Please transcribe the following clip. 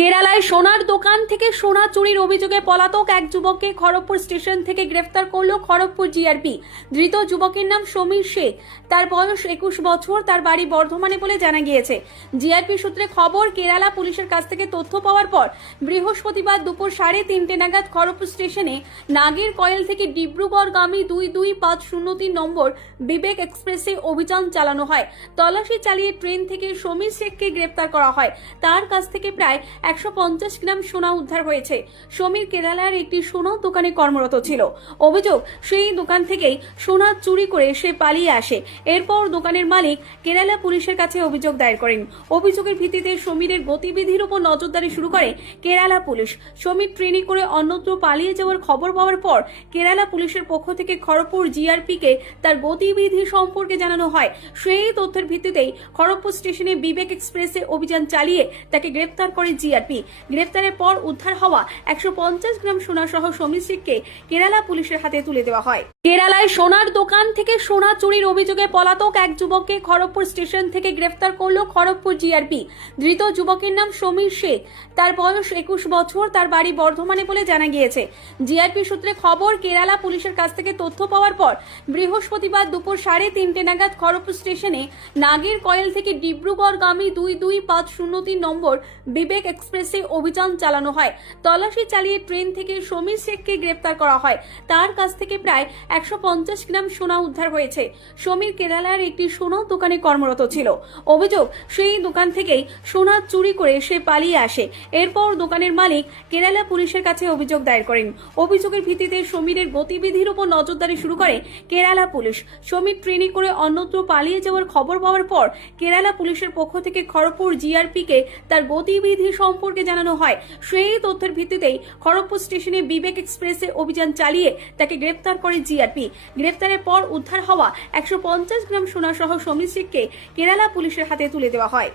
কেরালায় সোনার দোকান থেকে সোনা চুরির অভিযোগে পলাতক এক যুবককে খড়গপুর স্টেশন থেকে গ্রেফতার করল খড়গপুর জিআরপি। ধৃত যুবকের নাম সমীর শেখ। তার বয়স 21 বছর। তার বাড়ি বর্ধমানে বলে জানা গিয়েছে। জিআরপি সূত্রে খবর, কেরালা পুলিশের কাছ থেকে তথ্য পাওয়ার পর বৃহস্পতিবার দুপুর 3:30 নাগাদ খড়গপুর স্টেশনে নাগের কয়েল থেকে ডিব্রুগড়গামী 22503 নম্বর বিবেক এক্সপ্রেসে অভিযান চালানো হয়। তল্লাশি চালিয়ে ট্রেন থেকে সমীর শেখকে গ্রেফতার করা হয়। তার কাছ থেকে প্রায় 150 গ্রাম সোনা উদ্ধার হয়েছে। সমীর কেরালার একটি সোনা দোকানে কর্মরত ছিল। অভিযোগ, সেই দোকান থেকেই সোনা চুরি করে সে পালিয়ে আসে। এরপর দোকানের মালিক কেরালা পুলিশের কাছে অভিযোগ দায়ের করেন। অভিযোগের ভিত্তিতে সমীরের গতিবিধির উপর নজরদারি শুরু করে কেরালা পুলিশ। সমীর ট্রেনে করে অন্যত্র পালিয়ে যাওয়ার খবর পাওয়ার পর কেরালা পুলিশের পক্ষ থেকে খড়গপুর জিআরপিকে তার গতিবিধি সম্পর্কে জানানো হয়। সেই তথ্যের ভিত্তিতেই খড়গপুর স্টেশনে বিবেক এক্সপ্রেসে অভিযান চালিয়ে তাকে গ্রেফতার করে জিআরপি। গ্রেফতারের পর উদ্ধার হওয়া 150 গ্রাম সোনা সহ সমীর শেখকে কেরালা পুলিশের হাতে তুলে দেওয়া হয়। কেরালায় সোনার দোকান থেকে সোনা চুরির অভিযোগে পলাতক এক যুবককে খড়গপুর স্টেশন থেকে গ্রেফতার করল খড়গপুর জিআরপি। ধৃত যুবকের নাম সমীর শেখ। তার বয়স 21 বছর। তার বাড়ি বর্ধমানে বলে জানা গিয়েছে। জিআরপি সূত্রে খবর, কেরালা পুলিশের কাছ থেকে তথ্য পাওয়ার পর বৃহস্পতিবার দুপুর 3:30 নাগাদ খড়গপুর স্টেশনে নাগের কয়েল থেকে ডিব্রুগড়গামী 22503 নম্বর বিবেক এক্সপ্রেসে অভিযান চালানো হয়। তল্লাশি চালিয়ে ট্রেন থেকে সমীর শেখকে গ্রেফতার করা হয়। তার কাছ থেকে প্রায় 150 গ্রাম সোনা উদ্ধার হয়েছে। সমীর কেরালার একটি সোনা দোকানে কর্মরত ছিল। অভিযোগ, সেই দোকান থেকেই সোনা চুরি করে সে পালিয়ে আসে। এরপর দোকানের মালিক কেরালা পুলিশের কাছে অভিযোগ দায়ের করেন। অভিযোগের ভিত্তিতে সমীরের গতিবিধির উপর নজরদারি শুরু করে কেরালা পুলিশ। সমীর ট্রেনে করে অন্যত্র পালিয়ে যাওয়ার খবর পাওয়ার পর কেরালা পুলিশের পক্ষ থেকে খড়গপুর জিআরপিকে তার গতিবিধি সম্পর্কে জানানো হয়। সেই তথ্যের ভিত্তিতেই খড়গপুর স্টেশনে বিবেক এক্সপ্রেসে অভিযান চালিয়ে তাকে গ্রেফতার করে জিআরপি। গ্রেফতারের পর উদ্ধার হওয়া 150 গ্রাম সোনা সহ সমীর শেখকে কেরালা পুলিশের হাতে তুলে দেওয়া হয়।